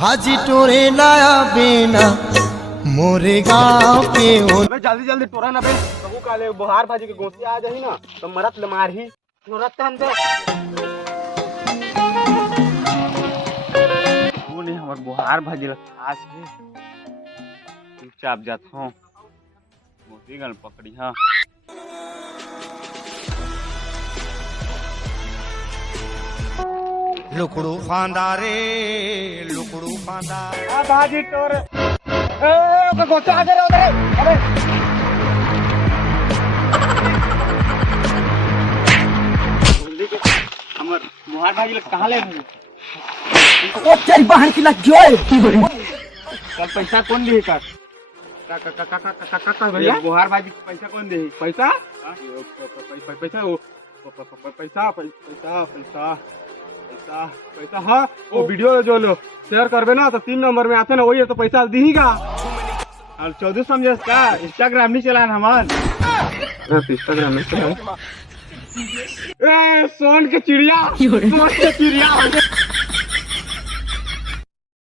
भाजी टोरे लाया बेना मोरे गाँव के अबे जल्दी जल्दी टोरा ना बे सबू काले बुहार भाजी के गोसी आ जाही ना तो मरत ले मारही टोरत हम दे वो नहीं हमर बुहार भाजी ला खास है चुपचाप जात हूं मोती गल पकड़ी हां लुकड़ू फांदा रे लुकड़ू फांदा आ भाजी टोर ए ओके गोचा आ रे उधर अबे जल्दी के हमर बुहार भाजी ला कहां ले ओ तेरी बहन की लग जोए कल पैसा कौन दिए का भैया बुहार भाजी पैसा कौन दे पैसा पैसा पैसा पैसा पैसा पैसा हाँ वो वीडियो जो लो शेयर करबे ना तो 3 नंबर में आते ना वही है तो पैसा दीगा और 14 समझे का इंस्टाग्राम नहीं चलान हमार इंस्टाग्राम में चलान ए सोन के चिड़िया